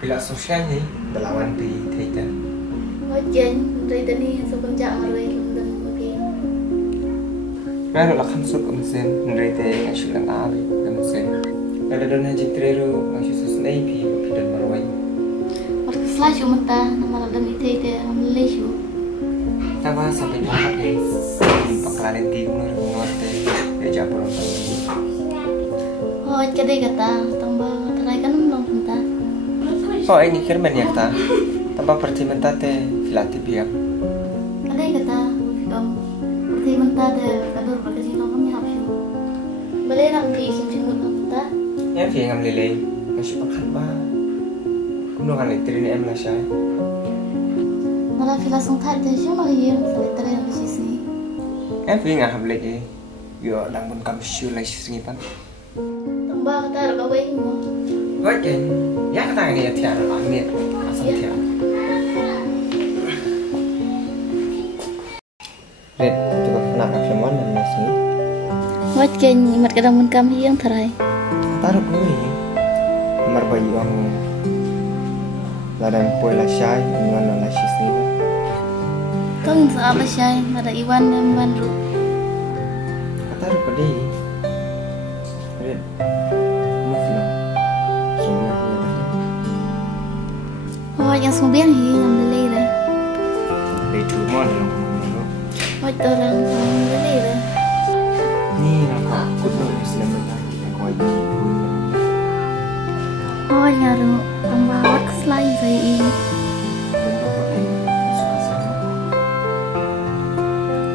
Bila sosial ni berlawan di Twitter. Wajan dari tadi sebelum jangan rồi London mungkin. Kalau lah kan sok mesin dari tadi ngasih lang abi dan mesin. Kalau dona jitrero ngasih sesuatu pi dan marwai. Waktu slash umta nama London itu Malaysia. Tawa sampai bahat ni pangkalan timur norte di Japur untuk. Oh, kedai kata tambah terai kan belum punta. Oh, ini kirman ya ta. Tambah pertimbangan te filati biar. Kedai kata film seperti punta de kadur berkecil kamu ni habis. Boleh nak pergi cuma punta. Ya, fi ngam lele ngasih makan ba. Kumno kan elektrik ni em lah syai. Malah film sungtai de cuma hilang sampai terai habis sini. Em fi ngam lele. Yo đang muốn cầm siêu lại sinh pan. Tambah kata ada kau ini mau. Wajan, ya kata ini ya tiada langit asam tiada. Red juga nak filman dan mesin. Wajan mat kadang mun kami yang terai. Taruh gue, nomor bayi orang ladang pola lah syai, dengan lah sisi. Kau insya Allah syai ada Iwan dan Bandru. Taruh kau deh. Red, mau film. Soalnya aku ada. Oh, yang sembilan hilang beli dah. Dari cuma dalam. Oh, orang beli dah. Ni aku ikut dulu Islam lagi. Aku aja. Oh, nyaru pembawa selain saya ini.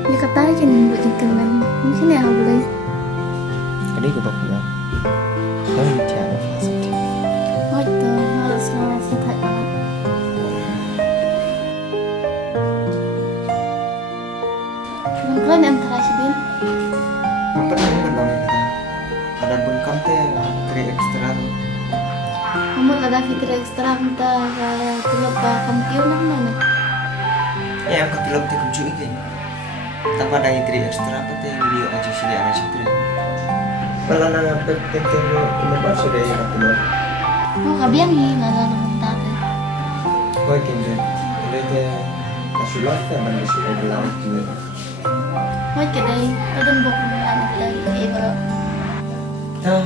Dia kata aja nih buat jengkelan. Mungkin ya boleh. Tadi gue bilang, kalau tiada fase tiada. Oh, itu harus selalu sehat banget. Kalian yang terakhir bin. Apa namanya berdong kita? Ada bun kante, kri ekstra. Kamu ada fitur ekstra minta terlepa kampion mana? Ya, aku film tu kunci ini. Tanpa ada kri ekstra, apa tu video aja sini ada citra. Malah nang penting ini baru sudah yang aku mau. Oh, kabian nih nggak ada minta deh. Kau kinde, kinde tu kasulah tu mana sudah bilang tu. Oh, kedai, kadang bukan anak dari ibu. Dah,